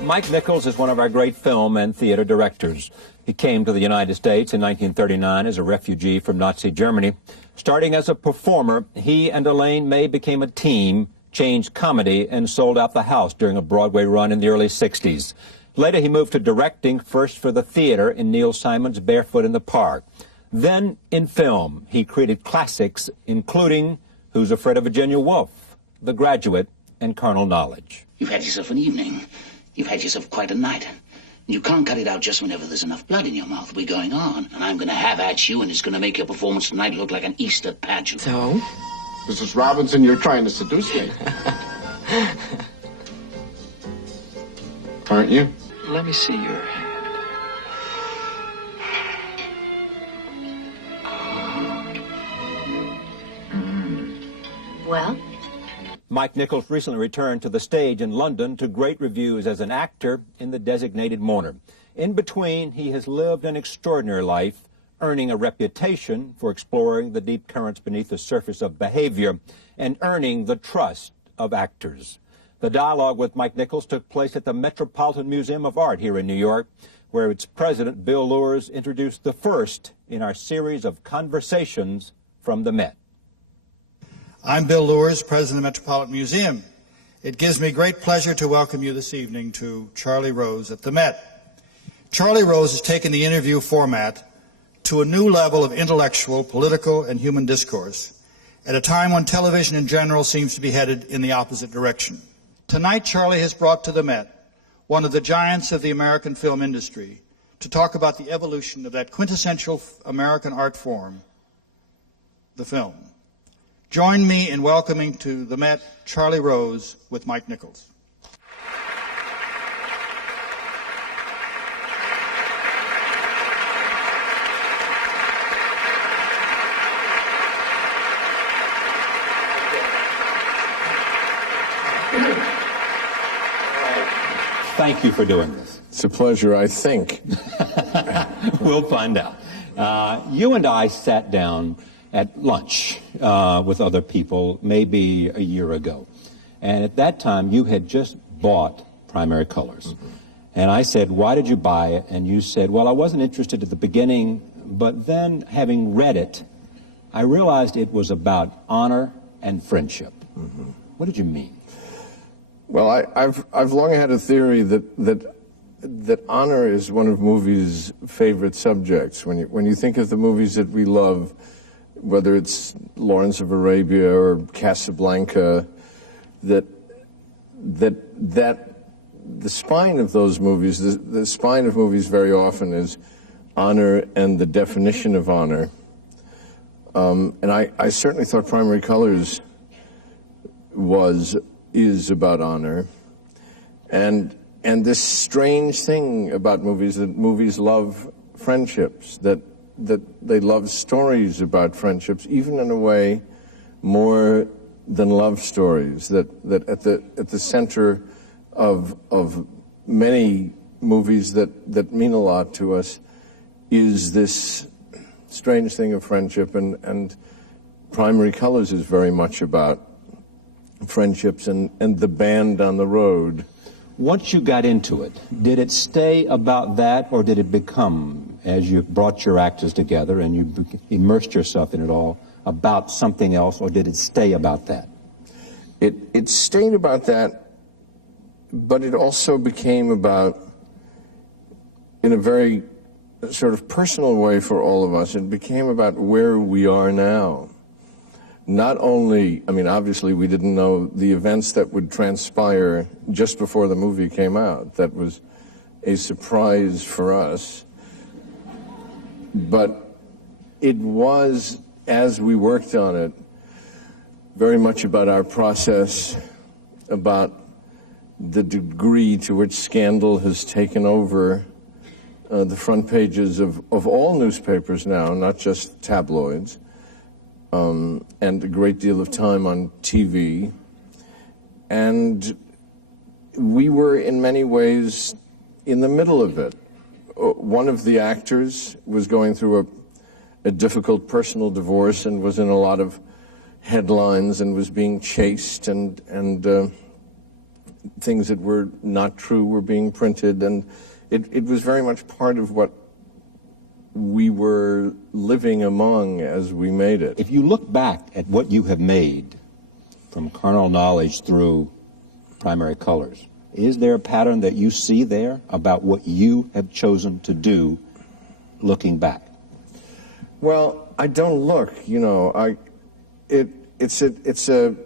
Mike Nichols is one of our great film and theater directors. He came to the United States in 1939 as a refugee from Nazi Germany. Starting as a performer, he and Elaine May became a team, changed comedy, and sold out the house during a Broadway run in the early 60s. Later, he moved to directing, first for the theater in Neil Simon's Barefoot in the Park. Then, in film, he created classics, including Who's Afraid of Virginia Woolf, The Graduate, and Carnal Knowledge. You've had yourself an evening. You've had yourself quite a night. You can't cut it out just whenever there's enough blood in your mouth. We're going on, and I'm going to have at you, and it's going to make your performance tonight look like an Easter pageant. So? Mrs. Robinson, you're trying to seduce me. Aren't you? Let me see your hand. Well? Mike Nichols recently returned to the stage in London to great reviews as an actor in The Designated Mourner. In between, he has lived an extraordinary life, earning a reputation for exploring the deep currents beneath the surface of behavior and earning the trust of actors. The dialogue with Mike Nichols took place at the Metropolitan Museum of Art here in New York, where its president, Bill Lures, introduced the first in our series of conversations from the Met. I'm Bill Lures, president of the Metropolitan Museum. It gives me great pleasure to welcome you this evening to Charlie Rose at the Met. Charlie Rose has taken the interview format to a new level of intellectual, political, and human discourse at a time when television in general seems to be headed in the opposite direction. Tonight, Charlie has brought to the Met one of the giants of the American film industry to talk about the evolution of that quintessential American art form, the film. Join me in welcoming to the Met Charlie Rose with Mike Nichols. Thank you for doing this. It's a pleasure, I think. We'll find out. You and I sat down at lunch with other people maybe a year ago. And at that time, you had just bought Primary Colors. Mm-hmm. And I said, why did you buy it? And you said, well, I wasn't interested at the beginning, but then having read it, I realized it was about honor and friendship. Mm-hmm. What did you mean? Well, I've long had a theory that honor is one of movies' favorite subjects. When you think of the movies that we love, whether it's Lawrence of Arabia or Casablanca, that the spine of those movies, the spine of movies very often is honor and the definition of honor. And I certainly thought Primary Colors is about honor. And this strange thing about movies, that movies love friendships, that they love stories about friendships, even in a way more than love stories, that at the center of many movies that mean a lot to us is this strange thing of friendship, and Primary Colors is very much about friendships and the band on the road. Once you got into it, did it stay about that, or did it become, as you brought your actors together and you immersed yourself in it all, about something else, or did it stay about that? It stayed about that, but it also became about, in a very sort of personal way for all of us, it became about where we are now. Not only, I mean, obviously we didn't know the events that would transpire just before the movie came out. That was a surprise for us. But it was, as we worked on it, very much about our process, about the degree to which scandal has taken over the front pages of all newspapers now, not just tabloids. And a great deal of time on TV. And we were, in many ways, in the middle of it. One of the actors was going through a difficult personal divorce and was in a lot of headlines and was being chased and things that were not true were being printed, and it was very much part of what we were living among as we made it. If you look back at what you have made from carnal knowledge through primary colors, is there a pattern that you see there about what you have chosen to do looking back? Well, I don't look, you know. It's a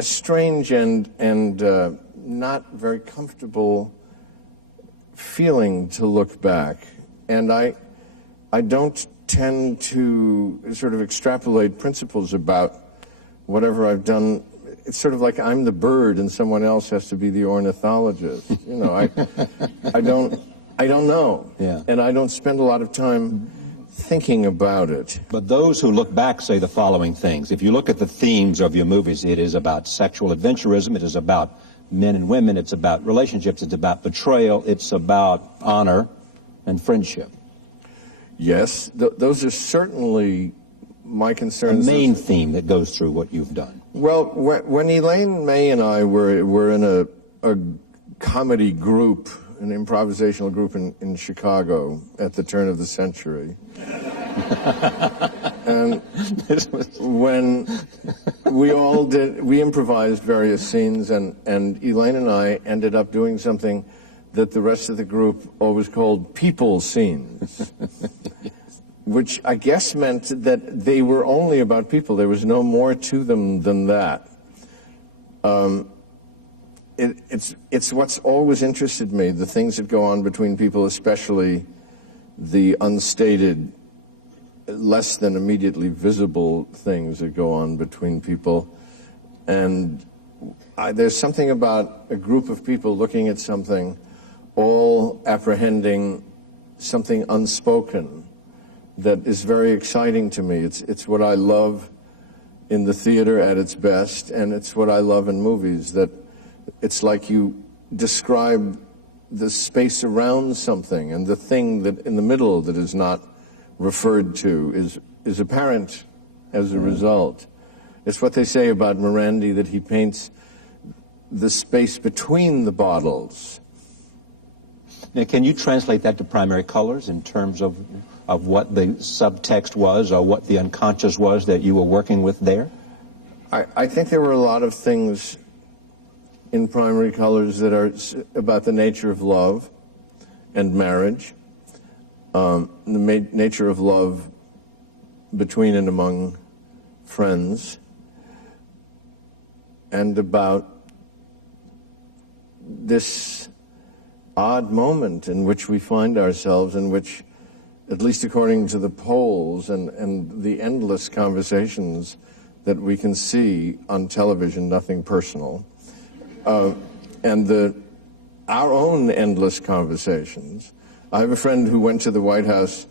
strange and not very comfortable feeling to look back, and I don't tend to sort of extrapolate principles about whatever I've done. It's sort of like I'm the bird and someone else has to be the ornithologist. You know, I don't know, yeah. And I don't spend a lot of time thinking about it. But those who look back say the following things. If you look at the themes of your movies, it is about sexual adventurism, it is about men and women, it's about relationships, it's about betrayal, it's about honor and friendship. Yes, those are certainly my concerns. The main theme that goes through what you've done. Well, when Elaine May and I were in a comedy group, an improvisational group in Chicago at the turn of the century, and when we improvised various scenes, and Elaine and I ended up doing something that the rest of the group always called people scenes, which I guess meant that they were only about people. There was no more to them than that. It's what's always interested me, the things that go on between people, especially the unstated, less than immediately visible things that go on between people. And there's something about a group of people looking at something, all apprehending something unspoken, that is very exciting to me. It's what I love in the theater at its best, and it's what I love in movies, that it's like you describe the space around something, and the thing that in the middle that is not referred to is apparent as a result. It's what they say about Morandi, that he paints the space between the bottles. Now, can you translate that to primary colors in terms of what the subtext was or what the unconscious was that you were working with there? I think there were a lot of things in primary colors that are about the nature of love and marriage, the nature of love between and among friends, and about this odd moment in which we find ourselves, in which, at least according to the polls and the endless conversations that we can see on television, nothing personal, and our own endless conversations. I have a friend who went to the White House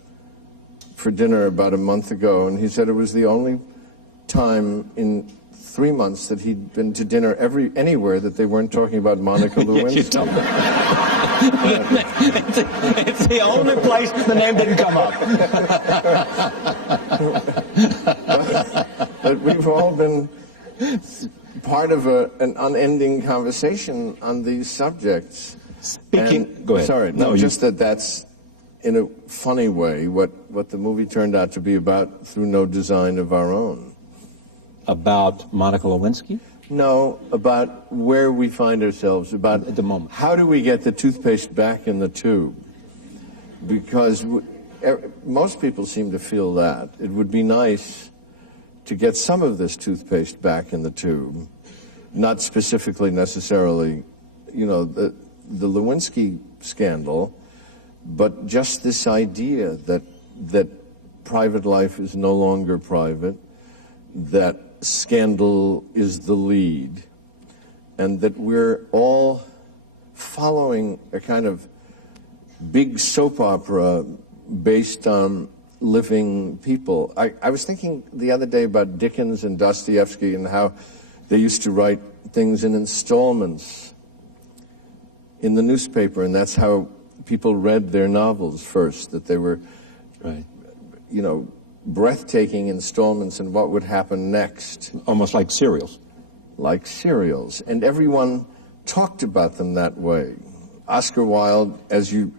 for dinner about a month ago, and he said it was the only time in 3 months that he'd been to dinner anywhere that they weren't talking about Monica Lewinsky. It's the only place the name didn't come up. But we've all been part of an unending conversation on these subjects. Go ahead. Sorry, that's in a funny way what the movie turned out to be about through no design of our own. About Monica Lewinsky? No, about where we find ourselves, about at the moment. How do we get the toothpaste back in the tube? Because most people seem to feel that. It would be nice to get some of this toothpaste back in the tube, not specifically necessarily, the Lewinsky scandal, but just this idea that private life is no longer private, that scandal is the lead, and that we're all following a kind of big soap opera based on living people. I was thinking the other day about Dickens and Dostoevsky and how they used to write things in installments in the newspaper, and that's how people read their novels first, that they were, right, breathtaking installments and what would happen next. Almost like serials. Like serials. And everyone talked about them that way. Oscar Wilde, as you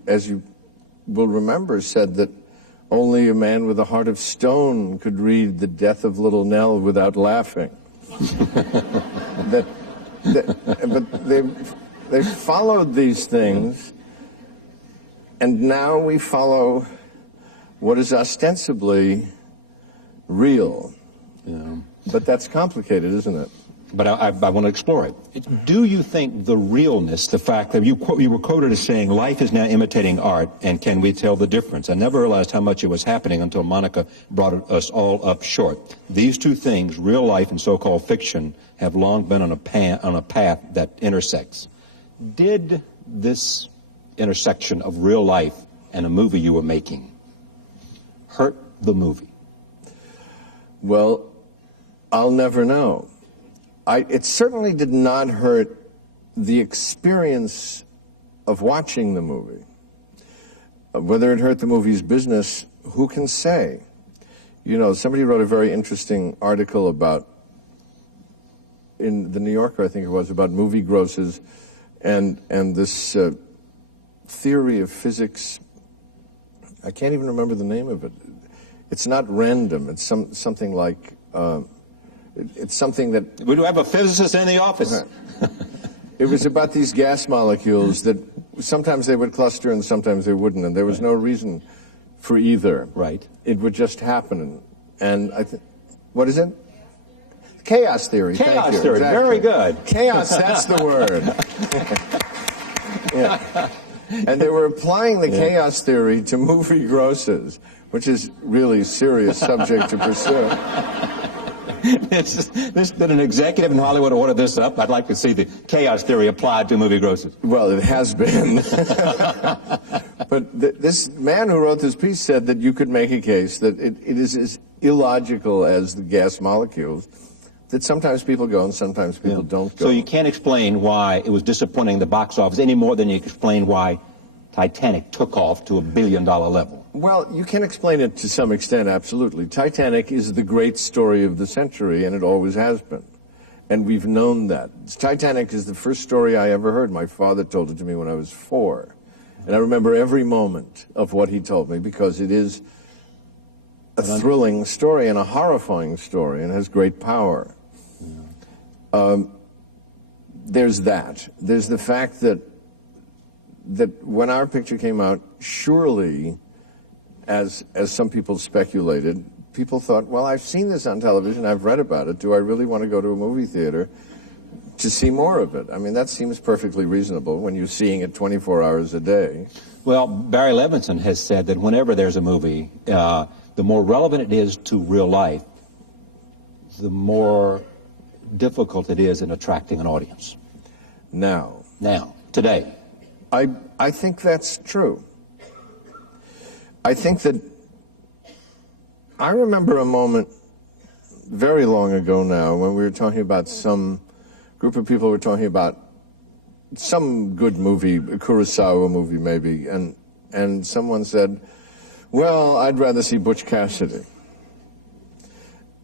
will remember, said that only a man with a heart of stone could read The Death of Little Nell without laughing. But they followed these things, and now we follow what is ostensibly real. Yeah. But that's complicated, isn't it? But I want to explore it. Do you think the realness, the fact that you were quoted as saying, life is now imitating art, and can we tell the difference? I never realized how much it was happening until Monica brought us all up short. These two things, real life and so-called fiction, have long been on a path that intersects. Did this intersection of real life and a movie you were making hurt the movie? Well, I'll never know. It certainly did not hurt the experience of watching the movie. Whether it hurt the movie's business, who can say? You know, somebody wrote a very interesting article about, in the New Yorker, I think it was, about movie grosses and this theory of physics. I can't even remember the name of it. It's not random. It's something like... it's something that... We do have a physicist in the office. It was about these gas molecules that sometimes they would cluster and sometimes they wouldn't, and there was no reason for either. Right. It would just happen. And what is it? Chaos theory. Chaos Thank you. theory. Exactly. Very good. Chaos, that's the word. Yeah. And they were applying the chaos theory to movie grosses, which is really a serious subject to pursue. Did an executive in Hollywood order this up? I'd like to see the chaos theory applied to movie grosses. Well, it has been. But this man who wrote this piece said that you could make a case that it is as illogical as the gas molecules, that sometimes people go and sometimes people don't go. So you can't explain why it was disappointing the box office any more than you can explain why Titanic took off to $1 billion level. Well, you can explain it to some extent, absolutely. Titanic is the great story of the century, and it always has been. And we've known that. Titanic is the first story I ever heard. My father told it to me when I was 4. And I remember every moment of what he told me, because it is a thrilling story and a horrifying story and has great power. There's that. There's the fact that when our picture came out, surely, as some people speculated, people thought, well, I've seen this on television, I've read about it, do I really want to go to a movie theater to see more of it? I mean, that seems perfectly reasonable when you're seeing it 24 hours a day. Well, Barry Levinson has said that whenever there's a movie, the more relevant it is to real life, the more difficult it is in attracting an audience. Now, today. I think that's true. I think that I remember a moment very long ago now when we were talking about some group of people were talking about some good movie, a Kurosawa movie maybe, and someone said, well, I'd rather see Butch Cassidy.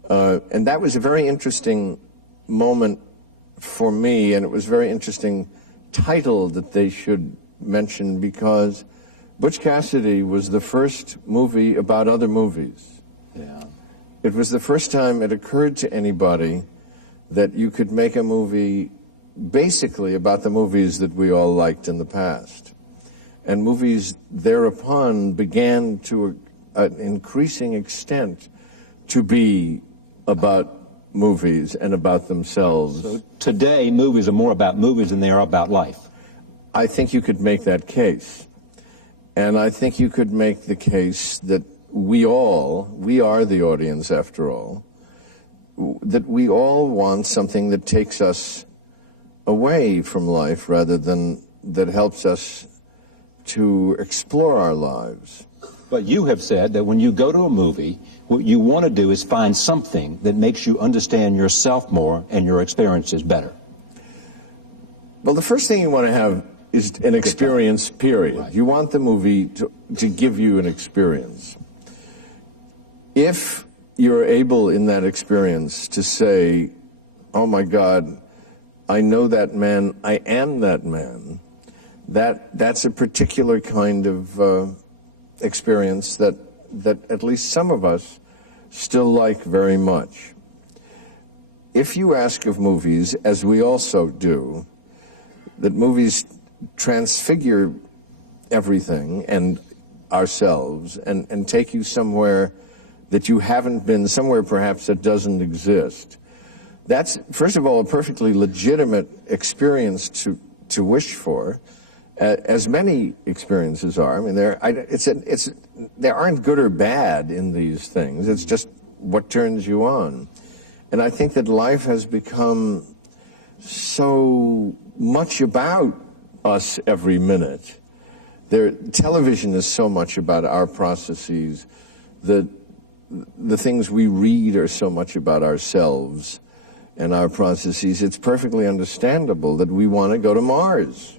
And that was a very interesting moment for me, and it was a very interesting title that they should mention, because Butch Cassidy was the first movie about other movies. Yeah. It was the first time it occurred to anybody that you could make a movie basically about the movies that we all liked in the past. And movies thereupon began to an increasing extent to be about movies and about themselves. So today, movies are more about movies than they are about life. I think you could make that case. And I think you could make the case that we are the audience after all, that we all want something that takes us away from life rather than that helps us to explore our lives. But you have said that when you go to a movie, what you want to do is find something that makes you understand yourself more and your experiences better. Well, the first thing you want to have is an experience, period. Right. You want the movie to give you an experience. If you're able in that experience to say, oh my God, I know that man, I am that man, that's a particular kind of experience that at least some of us still like very much. If you ask of movies, as we also do, that movies transfigure everything and ourselves and take you somewhere that you haven't been, somewhere perhaps that doesn't exist, that's, first of all, a perfectly legitimate experience to wish for, as many experiences are. I mean, there aren't good or bad in these things. It's just what turns you on. And I think that life has become so much about us every minute. Television is so much about our processes, that the things we read are so much about ourselves and our processes. It's perfectly understandable that we want to go to Mars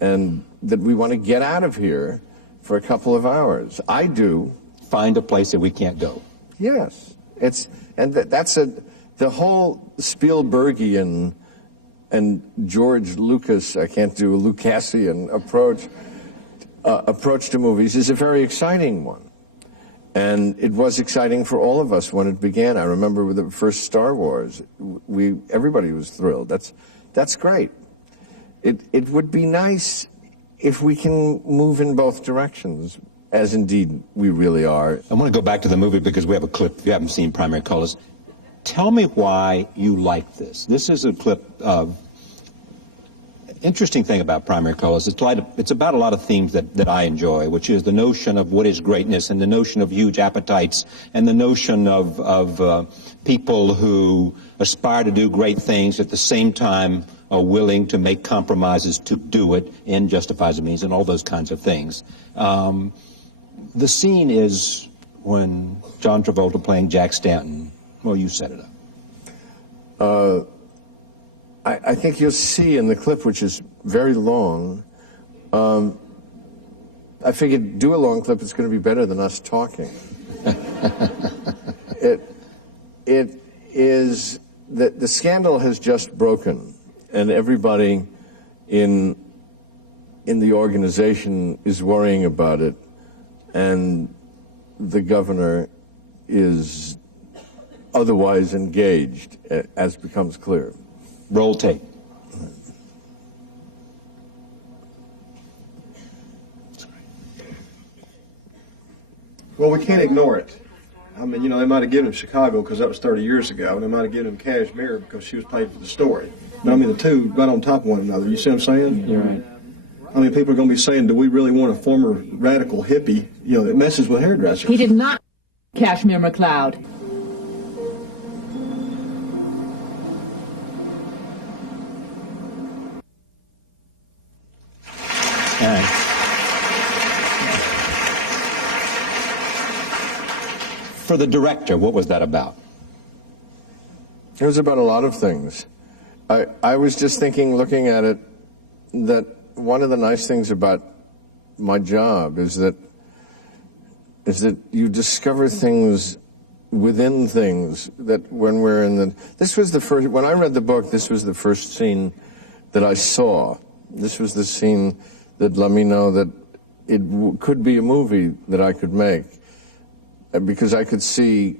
and that we want to get out of here for a couple of hours. I do. Find a place that we can't go. Yes. The whole Spielbergian and George Lucas, I can't do a Lucasian approach to movies is a very exciting one. And it was exciting for all of us when it began. I remember with the first Star Wars, everybody was thrilled. That's great. It would be nice if we can move in both directions, as indeed we really are. I want to go back to the movie because we have a clip. If you haven't seen Primary Colors, tell me why you like this. This is a clip of... Interesting thing about Primary Colors, it's about a lot of themes that I enjoy, which is the notion of what is greatness and the notion of huge appetites and the notion of people who aspire to do great things at the same time are willing to make compromises to do it. End justifies a means and all those kinds of things. The scene is when John Travolta playing Jack Stanton. Well, you set it up. I think you'll see in the clip, which is very long, I figured do a long clip, it's going to be better than us talking. It is that the scandal has just broken, and everybody in the organization is worrying about it, and the governor is otherwise engaged, as becomes clear. Roll tape. Well, we can't ignore it. I mean, you know, they might have given him Chicago because that was 30 years ago, and they might have given him Kashmir because she was paid for the story. But I mean, the two right on top of one another. You see what I'm saying? You're right. I mean, people are going to be saying, do we really want a former radical hippie, you know, that messes with hairdressers? He did not Kashmir McLeod. For the director, what was that about? It was about a lot of things. I was just thinking, looking at it, that one of the nice things about my job is that you discover things within things that when we're in the... This was the first... When I read the book, this was the first scene that I saw. This was the scene that let me know that it could be a movie that I could make. Because I could see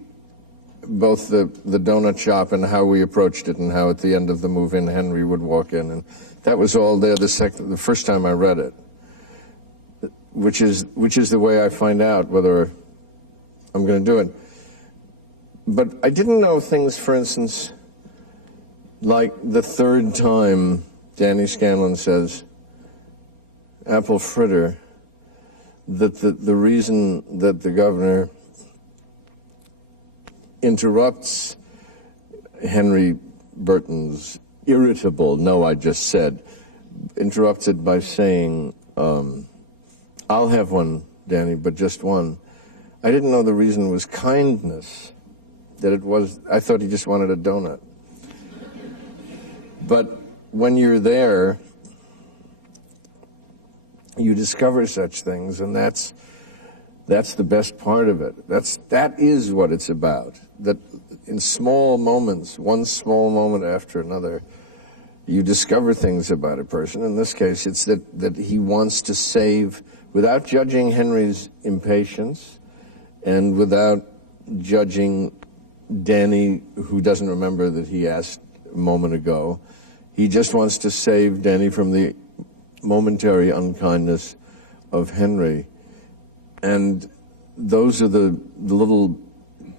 both the donut shop and how we approached it, and how at the end of the move-in Henry would walk in, and that was all there the first time I read it, which is the way I find out whether I'm going to do it. But I didn't know things, for instance, like the third time Danny Scanlon says, apple fritter, that the reason that the governor interrupts Henry Burton's irritable, no, I just said, interrupts it by saying, I'll have one, Danny, but just one. I didn't know the reason was kindness, that it was, I thought he just wanted a donut. But when you're there, you discover such things, and that's the best part of it. That is what it's about. That in small moments, one small moment after another, you discover things about a person. In this case, it's that he wants to save, without judging Henry's impatience and without judging Danny, who doesn't remember that he asked a moment ago. He just wants to save Danny from the momentary unkindness of Henry. And those are the little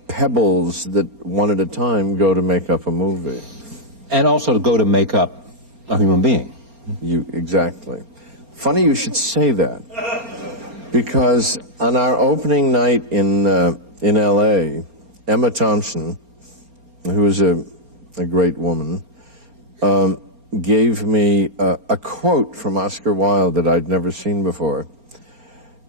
pebbles that one at a time go to make up a movie. And also to go to make up a human being. Exactly. Funny you should say that, because on our opening night in L.A., Emma Thompson, who is a great woman, gave me a quote from Oscar Wilde that I'd never seen before.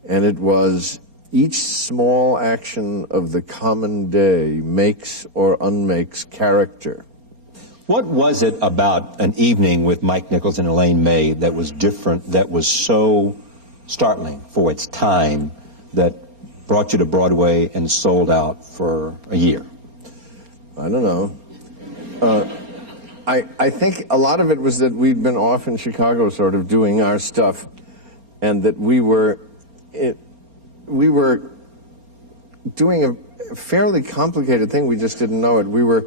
And it was, "Each small action of the common day makes or unmakes character." What was it about an evening with Mike Nichols and Elaine May that was different, that was so startling for its time, that brought you to Broadway and sold out for a year? I don't know. I think a lot of it was that we'd been off in Chicago sort of doing our stuff, and that we were doing a fairly complicated thing. We just didn't know it. We were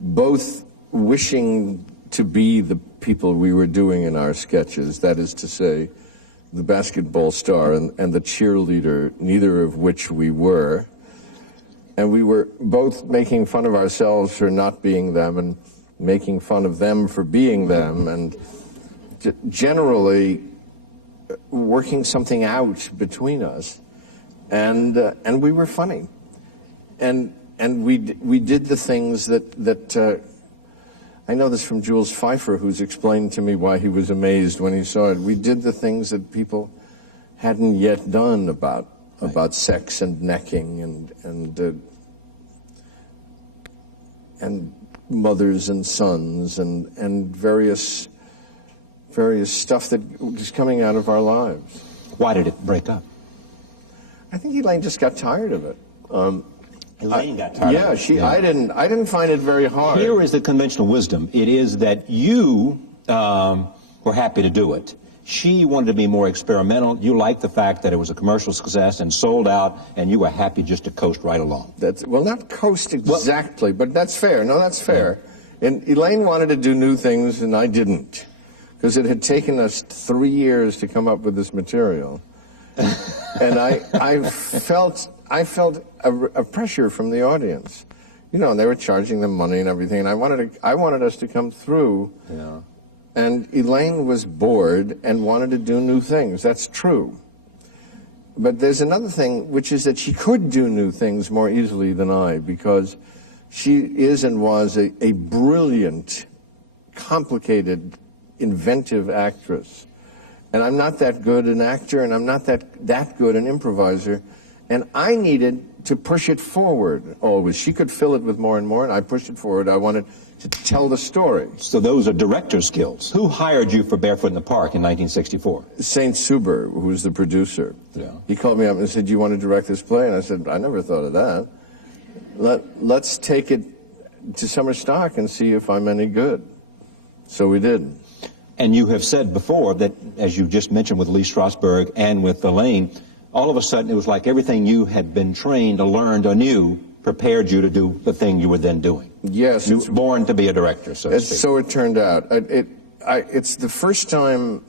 both wishing to be the people we were doing in our sketches, that is to say, the basketball star and the cheerleader, neither of which we were. And we were both making fun of ourselves for not being them and making fun of them for being them, and generally working something out between us. And we were funny. And we did the things that I know this from Jules Pfeiffer, who's explained to me why he was amazed when he saw it. We did the things that people hadn't yet done about sex and necking and mothers and sons and various stuff that was coming out of our lives. Why did it break up? I think Elaine just got tired of it. Elaine got tired of it. Yeah, I didn't find it very hard. Here is the conventional wisdom. It is that you were happy to do it. She wanted to be more experimental. You liked the fact that it was a commercial success and sold out, and you were happy just to coast right along. Well, not coast exactly, but that's fair. No, that's fair. Yeah. And Elaine wanted to do new things, and I didn't, because it had taken us 3 years to come up with this material. And I felt a pressure from the audience. You know, they were charging them money and everything, and I wanted us to come through. Yeah. And Elaine was bored and wanted to do new things. That's true. But there's another thing, which is that she could do new things more easily than I, because she is and was a brilliant, complicated, inventive actress. And I'm not that good an actor, and I'm not that good an improviser. And I needed to push it forward always. She could fill it with more and more, and I pushed it forward. I wanted to tell the story. So those are director skills. Who hired you for Barefoot in the Park in 1964? Saint Suber, who was the producer. Yeah. He called me up and said, "Do you want to direct this play?" And I said, "I never thought of that. Let's take it to summer stock and see if I'm any good." So we did. And you have said before that, as you just mentioned with Lee Strasberg and with Elaine, all of a sudden it was like everything you had been trained or learned or knew prepared you to do the thing you were then doing. Yes. You were born to be a director, so to speak. So it turned out. It's the first time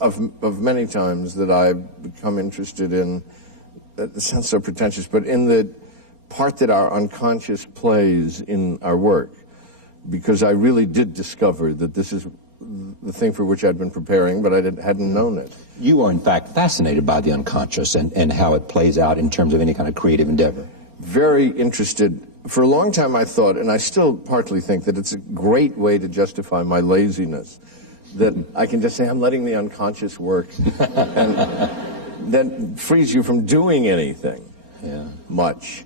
of many times that I've become interested in, it sounds so pretentious, but in the part that our unconscious plays in our work, because I really did discover that this is the thing for which I'd been preparing, but I hadn't known it. You are, in fact, fascinated by the unconscious and how it plays out in terms of any kind of creative endeavor. Very interested. For a long time I thought, and I still partly think, that it's a great way to justify my laziness, that I can just say I'm letting the unconscious work, and that frees you from doing anything much.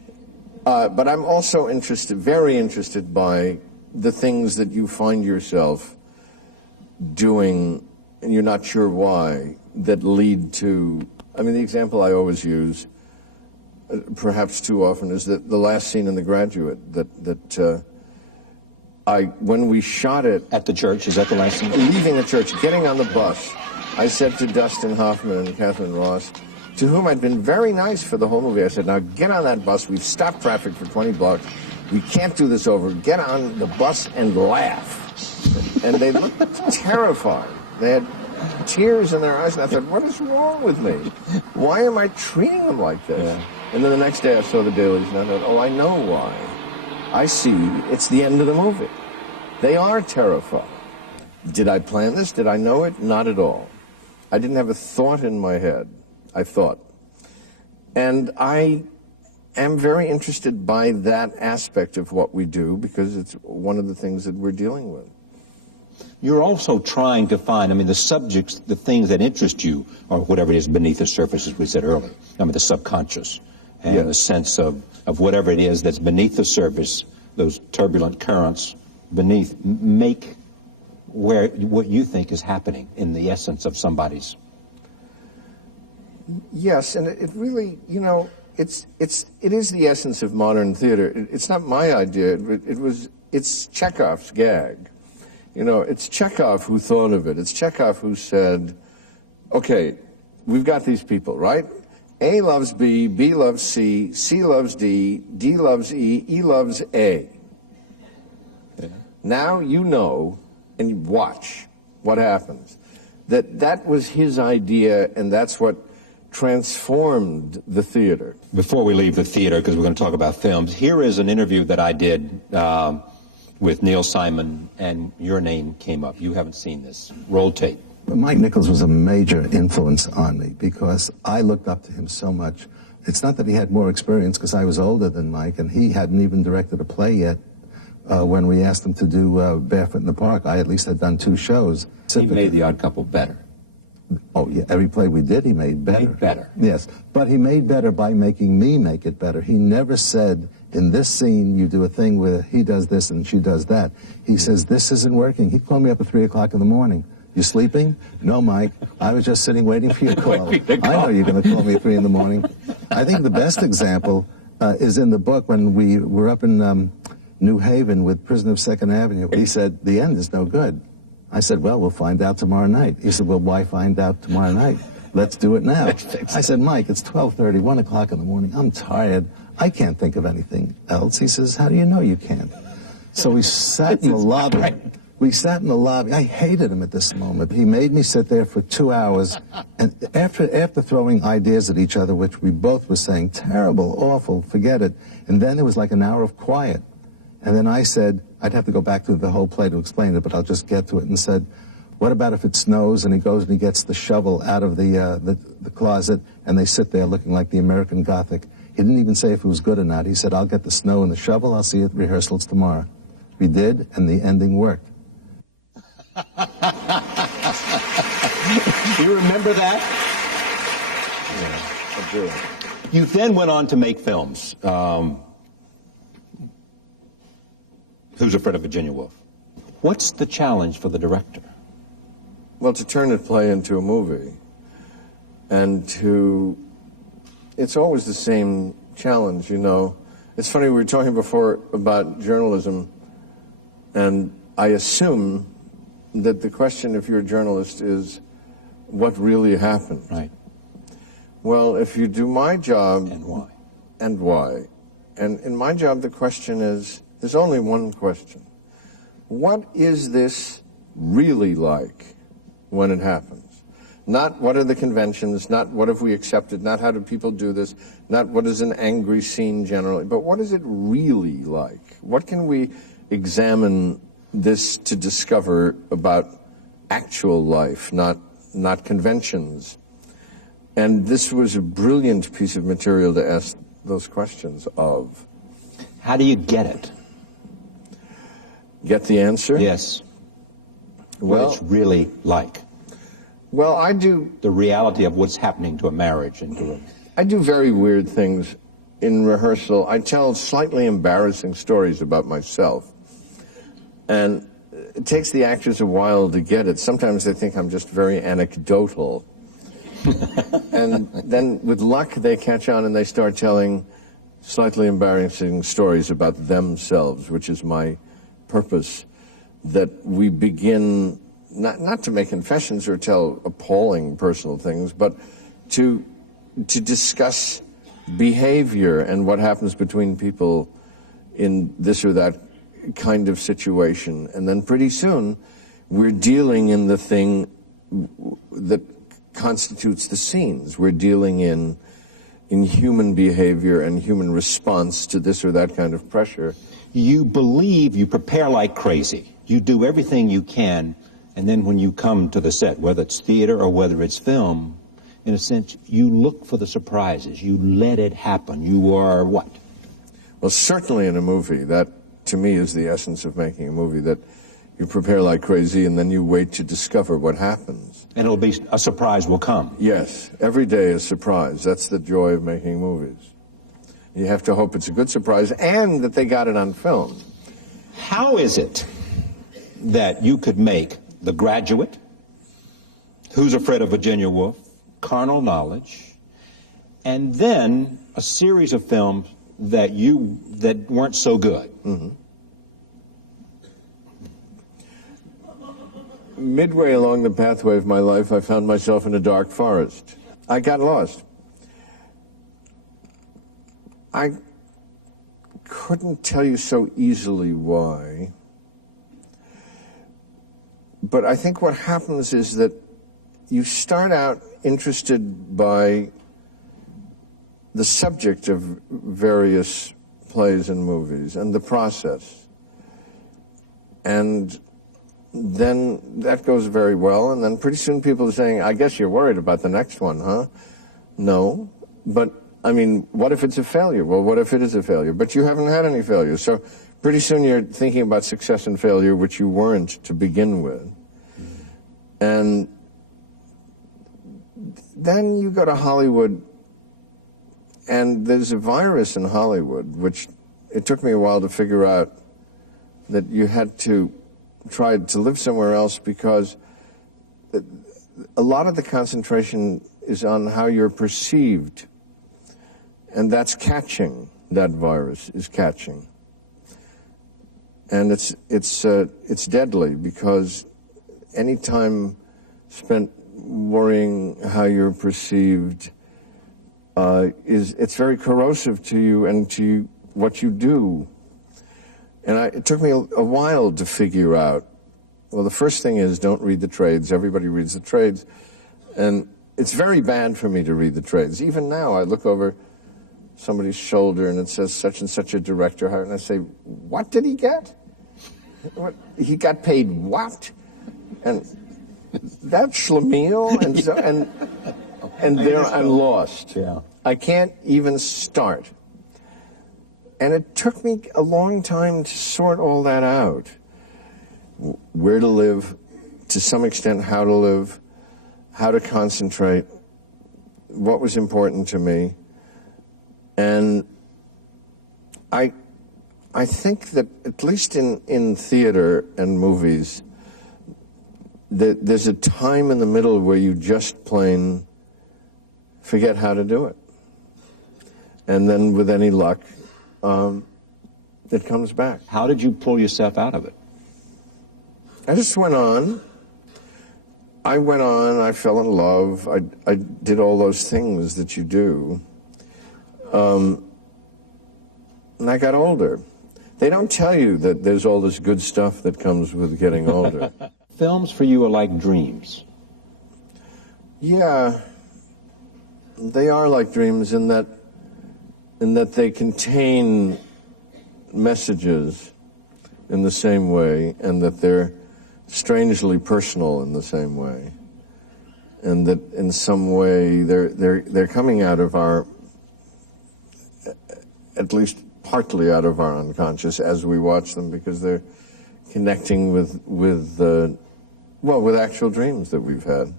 But I'm also very interested by the things that you find yourself doing, and you're not sure why, that lead to, I mean, the example I always use, perhaps too often, is that the last scene in The Graduate, that when we shot it At the church, is that the last scene? leaving the church, getting on the bus, I said to Dustin Hoffman and Catherine Ross, to whom I'd been very nice for the whole movie, I said, now get on that bus. We've stopped traffic for 20 blocks. We can't do this over. Get on the bus and laugh. And they looked terrified. They had tears in their eyes, and I thought, what is wrong with me? Why am I treating them like this? Yeah. And then the next day I saw the dailies, and I thought, oh, I know why. I see. It's the end of the movie. They are terrified. Did I plan this? Did I know it? Not at all. I didn't have a thought in my head. I thought. And I am very interested by that aspect of what we do because it's one of the things that we're dealing with. You're also trying to find, I mean, the subjects, the things that interest you, or whatever it is beneath the surface, as we said earlier. I mean, the subconscious and yes. the sense of whatever it is that's beneath the surface, those turbulent currents beneath, make what you think is happening in the essence of somebody's. Yes, and it really, you know, it is the essence of modern theater. It's not my idea. It's Chekhov's gag. You know, it's Chekhov who thought of it. It's Chekhov who said, okay, we've got these people, right? A loves B, B loves C, C loves D, D loves E, E loves A. Yeah. Now you know, and you watch what happens. That was his idea, and that's what transformed the theater. Before we leave the theater, because we're going to talk about films, here is an interview that I did with Neil Simon, and your name came up. You haven't seen this. Roll tape. Mike Nichols was a major influence on me because I looked up to him so much. It's not that he had more experience because I was older than Mike, and he hadn't even directed a play yet. When we asked him to do Barefoot in the Park, I at least had done 2 shows. He made The Odd Couple better. Oh, yeah, every play we did, he made better. Made better. Yes, but he made better by making me make it better. He never said, in this scene, you do a thing where he does this and she does that. He says, this isn't working. He'd call me up at 3 o'clock in the morning. You sleeping? No, Mike. I was just sitting waiting for your call. I know you're going to call me at 3 in the morning. I think the best example is in the book when we were up in New Haven with Prisoner of Second Avenue. He said, the end is no good. I said, well, we'll find out tomorrow night. He said, well, why find out tomorrow night? Let's do it now. I said, Mike, it's 12:30, 1 o'clock in the morning. I'm tired. I can't think of anything else. He says, how do you know you can't? So we sat in the lobby. We sat in the lobby. I hated him at this moment. He made me sit there for 2 hours. And after throwing ideas at each other, which we both were saying, terrible, awful, forget it. And then there was like an hour of quiet. And then I said, I'd have to go back to the whole play to explain it, but I'll just get to it, and said, what about if it snows and he goes and he gets the shovel out of the closet and they sit there looking like the American Gothic? He didn't even say if it was good or not. He said, I'll get the snow and the shovel. I'll see you at rehearsals tomorrow. We did, and the ending worked. You remember that? Yeah, I do. You then went on to make films. Who's Afraid of Virginia Woolf? What's the challenge for the director? Well, to turn a play into a movie, and it's always the same challenge, you know. It's funny, we were talking before about journalism, and I assume that the question, if you're a journalist, is what really happened. Right. Well, if you do my job... And why? And why. And in my job, the question is, there's only one question. What is this really like when it happens? Not what are the conventions, not what have we accepted, not how do people do this, not what is an angry scene generally, but what is it really like? What can we examine this to discover about actual life, not conventions? And this was a brilliant piece of material to ask those questions of. How do you get it? Get the answer? Yes. Well, what it's really like. Well, I do... The reality of what's happening to a marriage and to a... I do very weird things in rehearsal. I tell slightly embarrassing stories about myself. And it takes the actors a while to get it. Sometimes they think I'm just very anecdotal. And then, with luck, they catch on and they start telling slightly embarrassing stories about themselves, which is my purpose that we begin not to make confessions or tell appalling personal things, but to discuss behavior and what happens between people in this or that kind of situation. And then pretty soon we're dealing in the thing that constitutes the scenes. We're dealing in human behavior and human response to this or that kind of pressure. You believe, you prepare like crazy. You do everything you can, and then when you come to the set, whether it's theater or whether it's film, in a sense, you look for the surprises. You let it happen. You are what? Well, certainly in a movie, that to me is the essence of making a movie, that you prepare like crazy and then you wait to discover what happens. And it'll be, a surprise will come. Yes, every day is a surprise. That's the joy of making movies. You have to hope it's a good surprise and that they got it on film. How is it that you could make The Graduate, Who's Afraid of Virginia Woolf, Carnal Knowledge, and then a series of films that weren't so good? Mm-hmm. Midway along the pathway of my life, I found myself in a dark forest. I got lost. I couldn't tell you so easily why, but I think what happens is that you start out interested by the subject of various plays and movies and the process. And then that goes very well, and then pretty soon people are saying, I guess you're worried about the next one, huh? No, but I mean, what if it's a failure? Well, what if it is a failure? But you haven't had any failures. So pretty soon you're thinking about success and failure, which you weren't to begin with. And then you go to Hollywood, and there's a virus in Hollywood, which it took me a while to figure out that you had to try to live somewhere else, because a lot of the concentration is on how you're perceived. And that's catching. That virus is catching. And it's deadly, because any time spent worrying how you're perceived it's very corrosive to you and to what you do. And it took me a while to figure out, well, the first thing is don't read the trades. Everybody reads the trades. And it's very bad for me to read the trades. Even now, I look over somebody's shoulder and it says such and such a director, and I say, what did he get? What, he got paid what? And that's schlemiel, and so, and there I'm lost. Yeah. I can't even start. And it took me a long time to sort all that out. Where to live, to some extent how to live, how to concentrate, what was important to me. And I think that at least in theater and movies, that there's a time in the middle where you just plain forget how to do it. And then with any luck, it comes back. How did you pull yourself out of it? I just went on. I fell in love. I did all those things that you do. And I got older. They don't tell you that there's all this good stuff that comes with getting older. Films for you are like dreams. Yeah, they are like dreams in that they contain messages in the same way, and that they're strangely personal in the same way, and that in some way they're coming out of our, at least partly out of our unconscious as we watch them, because they're connecting with actual dreams that we've had.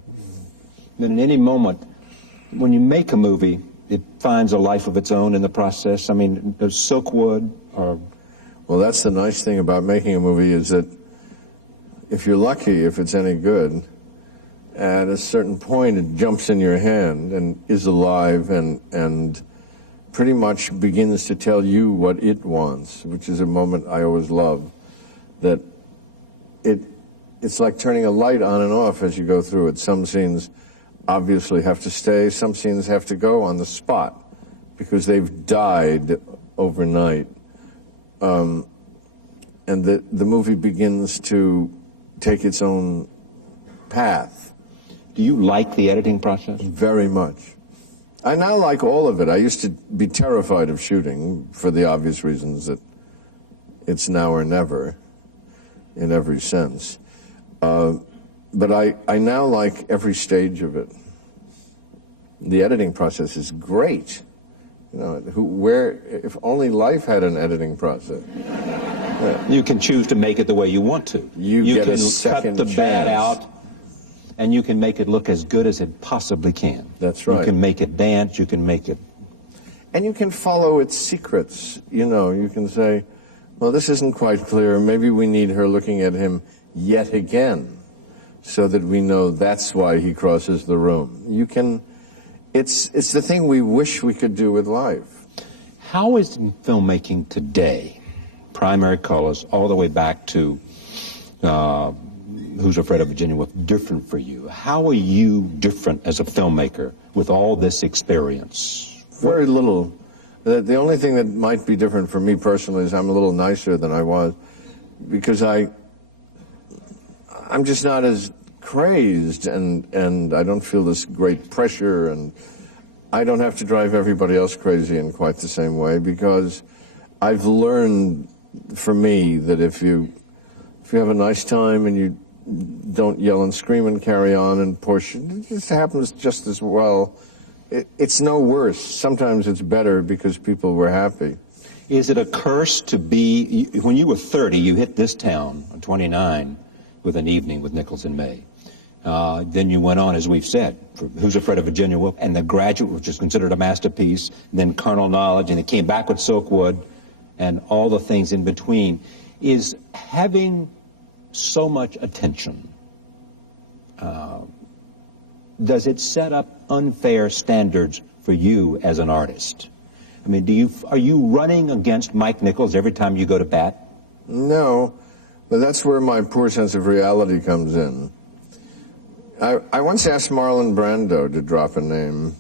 Then in any moment, when you make a movie, it finds a life of its own in the process. I mean, there's Silkwood or... Well, that's the nice thing about making a movie, is that if you're lucky, if it's any good, at a certain point it jumps in your hand and is alive and pretty much begins to tell you what it wants, which is a moment I always love. that it's like turning a light on and off as you go through it. Some scenes obviously have to stay, some scenes have to go on the spot because they've died overnight. And the movie begins to take its own path. Do you like the editing process? Very much. I now like all of it. I used to be terrified of shooting for the obvious reasons that it's now or never in every sense. But I now like every stage of it. The editing process is great. You know, if only life had an editing process. Yeah. You can choose to make it the way you want to. You get can a second cut the bad chance. out, and you can make it look as good as it possibly can. That's right. You can make it dance, you can make it... And you can follow its secrets. You know, you can say, well, this isn't quite clear. Maybe we need her looking at him yet again so that we know that's why he crosses the room. You can... It's the thing we wish we could do with life. How is filmmaking today, primary colors, all the way back to Who's Afraid of Virginia Woolf, different for you? How are you different as a filmmaker with all this experience? Very little. The only thing that might be different for me personally is I'm a little nicer than I was because I'm just not as crazed and I don't feel this great pressure, and I don't have to drive everybody else crazy in quite the same way because I've learned for me that if you have a nice time and you don't yell and scream and carry on and push, it just happens just as well. It's no worse. Sometimes it's better because people were happy. Is it a curse to be, when you were 30, you hit this town on 29 with An Evening with Nichols and May. Then you went on, as we've said, for Who's Afraid of Virginia Woolf, and The Graduate, which is considered a masterpiece, and then Carnal Knowledge, and it came back with Silkwood, and all the things in between. Is having so much attention, does it set up unfair standards for you as an artist? I mean, are you running against Mike Nichols every time you go to bat? No, but that's where my poor sense of reality comes in. I once asked Marlon Brando to drop a name,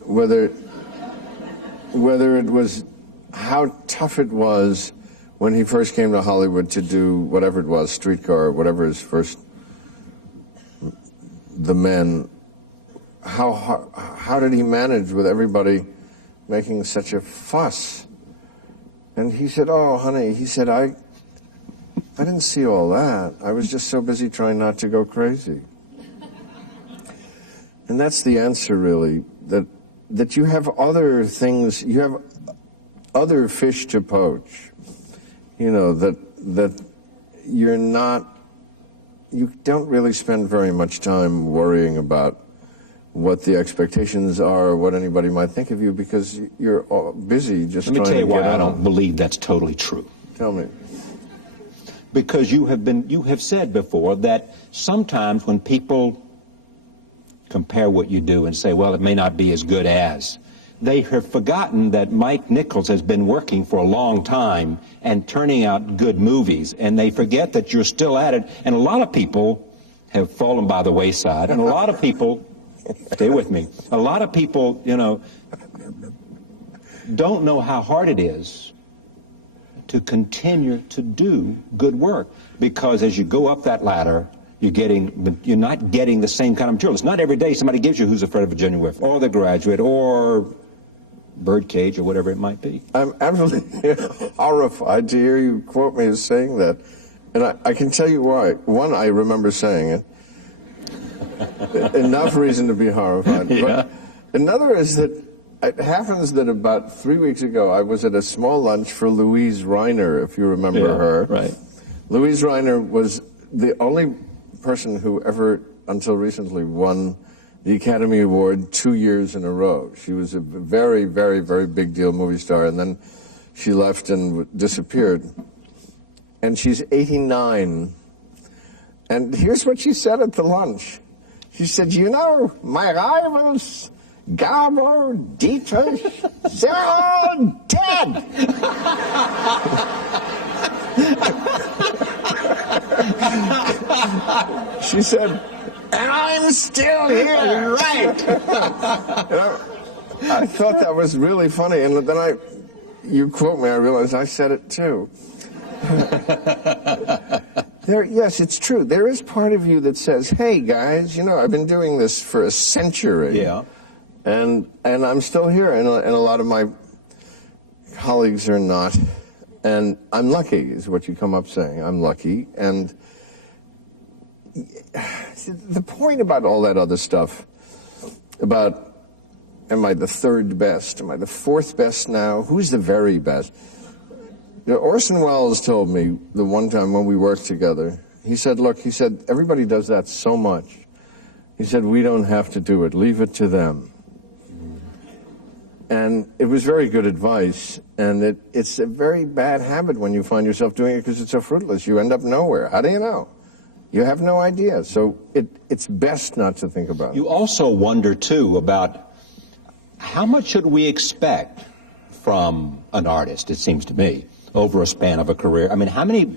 whether it was how tough it was when he first came to Hollywood to do whatever it was, Streetcar, whatever his first, The Men. How did he manage with everybody making such a fuss? And he said, oh, honey, he said, I didn't see all that. I was just so busy trying not to go crazy. And that's the answer, really, that you have other things, you have other fish to poach, you know, that you don't really spend very much time worrying about what the expectations are, what anybody might think of you, because you're all busy just trying to get on. Let me tell you why I don't believe that's totally true. Tell me. Because you have said before that sometimes when people compare what you do and say, well, it may not be as good as, they have forgotten that Mike Nichols has been working for a long time and turning out good movies, and they forget that you're still at it. And a lot of people have fallen by the wayside, and a lot of people, stay with me, a lot of people, you know, don't know how hard it is to continue to do good work, because as you go up that ladder, you're not getting the same kind of material. It's not every day somebody gives you Who's Afraid of Virginia Woolf, or The Graduate, or Birdcage, or whatever it might be. I'm absolutely horrified to hear you quote me as saying that. And I can tell you why. One, I remember saying it. Enough reason to be horrified. Yeah. But another is that it happens that about 3 weeks ago, I was at a small lunch for Louise Reiner, if you remember her. Right. Louise Reiner was the only person who ever, until recently, won the Academy Award 2 years in a row. She was a very, very, very big deal movie star, and then she left and disappeared. And she's 89. And here's what she said at the lunch. She said, you know, my rivals, Garbo, Dietrich, they're all dead. She said, and I'm still here. Right. I thought that was really funny, and then you quote me, I realized I said it too. Yes, it's true. There is part of you that says, hey, guys, you know, I've been doing this for a century. Yeah. And I'm still here, and a lot of my colleagues are not. And I'm lucky, is what you come up saying. I'm lucky. And the point about all that other stuff, about am I the third best? Am I the fourth best now? Who's the very best? You know, Orson Welles told me the one time when we worked together, he said, look, he said, everybody does that so much. He said, we don't have to do it. Leave it to them. And it was very good advice, and it's a very bad habit when you find yourself doing it because it's so fruitless. You end up nowhere. How do you know? You have no idea. So it's best not to think about it. You also wonder, too, about how much should we expect from an artist, it seems to me, over a span of a career. I mean, how many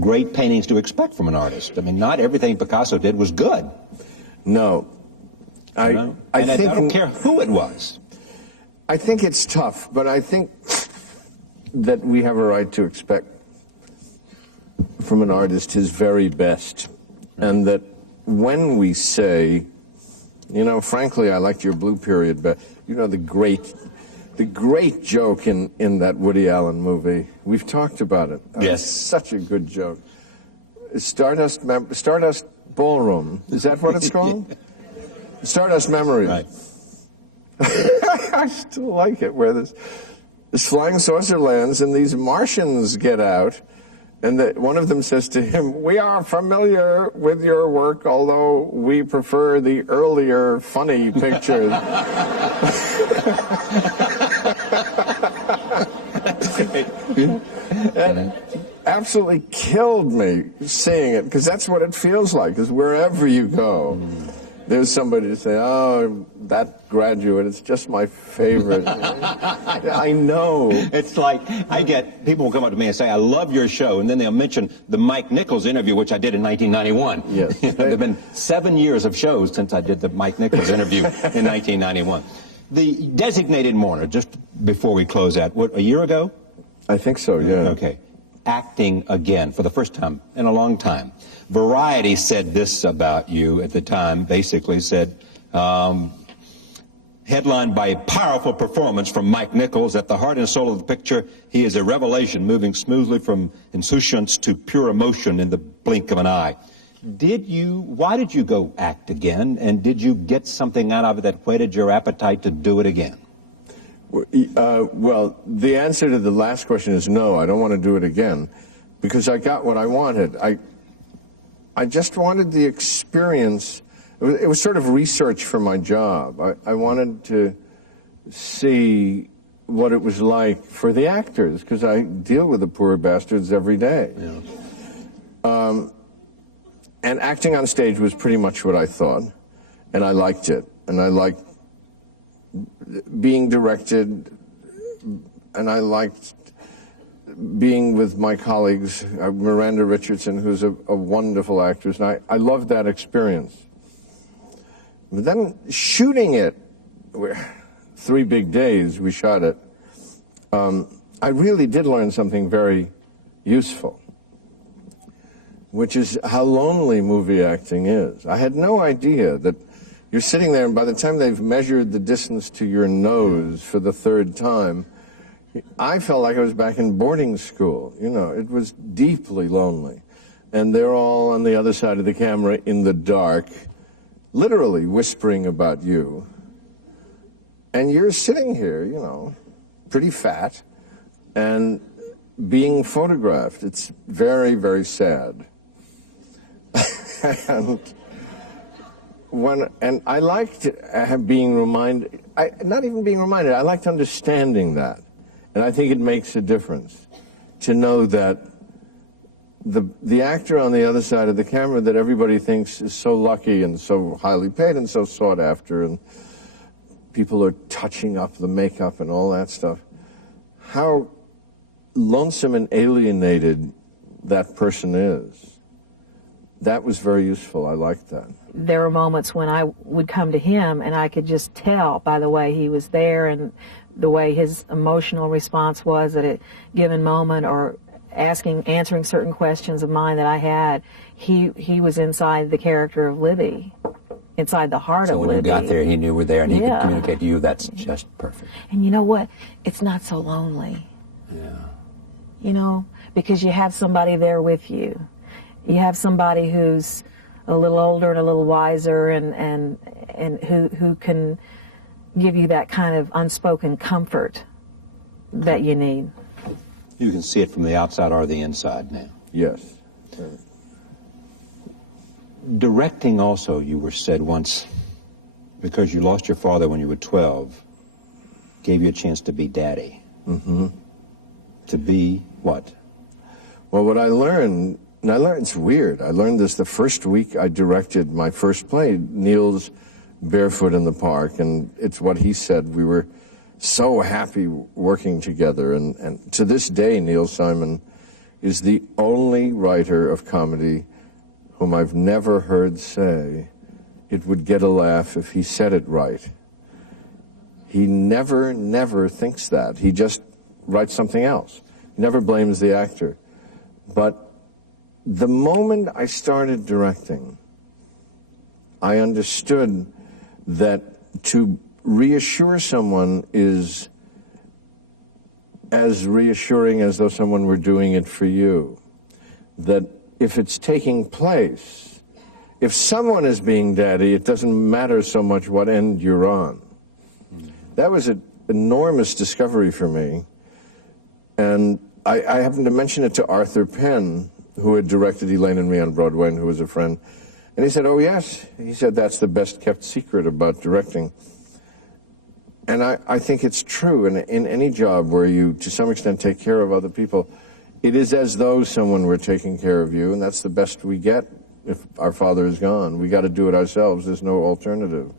great paintings do you expect from an artist? I mean, not everything Picasso did was good. No. I don't care who it was. I think it's tough, but I think that we have a right to expect from an artist his very best. And that when we say, you know, frankly, I liked your Blue Period, but you know, the great joke in that Woody Allen movie, we've talked about it. Yes. Such a good joke. Stardust Ballroom, is that what it's called? Stardust Memories. Right. I still like it, where this flying saucer lands and these Martians get out, and one of them says to him, we are familiar with your work, although we prefer the earlier funny pictures. And absolutely killed me seeing it, because that's what it feels like, is wherever you go, there's somebody to say, oh, that graduate, it's just my favorite. I know. It's like, people will come up to me and say, I love your show, and then they'll mention the Mike Nichols interview, which I did in 1991. Yes. There have been 7 years of shows since I did the Mike Nichols interview in 1991. The designated mourner, just before we close out, what, a year ago? I think so, yeah. Okay. Acting again for the first time in a long time. Variety said this about you at the time, basically said, headlined by a powerful performance from Mike Nichols. At the heart and soul of the picture, he is a revelation, moving smoothly from insouciance to pure emotion in the blink of an eye. Why did you go act again, and did you get something out of it that whetted your appetite to do it again? Well, the answer to the last question is no, I don't want to do it again, because I got what I wanted. I just wanted the experience. It was sort of research for my job. I wanted to see what it was like for the actors, because I deal with the poor bastards every day. Yeah. And acting on stage was pretty much what I thought, and I liked it, and I liked being directed, and I liked being with my colleagues, Miranda Richardson, who's a wonderful actress, and I loved that experience. But then shooting it, 3 big days we shot it, I really did learn something very useful, which is how lonely movie acting is. I had no idea that you're sitting there, and by the time they've measured the distance to your nose for the 3rd time, I felt like I was back in boarding school. You know, it was deeply lonely. And they're all on the other side of the camera in the dark, literally whispering about you. And you're sitting here, you know, pretty fat, and being photographed. It's very, very sad. And I liked being reminded, not even being reminded, I liked understanding that. And I think it makes a difference to know that the actor on the other side of the camera that everybody thinks is so lucky and so highly paid and so sought after, and people are touching up the makeup and all that stuff, how lonesome and alienated that person is. That was very useful. I liked that. There were moments when I would come to him and I could just tell by the way he was there and the way his emotional response was at a given moment, or answering certain questions of mine that I had. He was inside the character of Libby, inside the heart of Libby. So when you got there, he knew you were there and he could communicate to you. That's just perfect. And you know what? It's not so lonely. Yeah. You know, because you have somebody there with you. You have somebody who's a little older and a little wiser, and who can give you that kind of unspoken comfort that you need. You can see it from the outside or the inside now. Yes. Directing also, you were said once, because you lost your father when you were 12, gave you a chance to be daddy. Mm-hmm. To be what? Well, what I learned, it's weird. I learned this the first week I directed my first play, Neil's Barefoot in the Park, and it's what he said. We were so happy working together, and to this day, Neil Simon is the only writer of comedy whom I've never heard say it would get a laugh if he said it right. He never thinks that. He just writes something else. He never blames the actor. But the moment I started directing, I understood that to reassure someone is as reassuring as though someone were doing it for you. That if it's taking place, if someone is being daddy, it doesn't matter so much what end you're on. That was an enormous discovery for me. And I happened to mention it to Arthur Penn, who had directed Elaine and Me on Broadway and who was a friend. And he said, oh, yes. He said, that's the best kept secret about directing. And I think it's true. In any job where you, to some extent, take care of other people, it is as though someone were taking care of you, and that's the best we get if our father is gone. We got to do it ourselves. There's no alternative.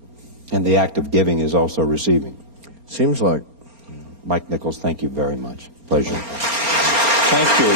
And the act of giving is also receiving. Seems like. Mike Nichols, thank you very much. Pleasure. Thank you.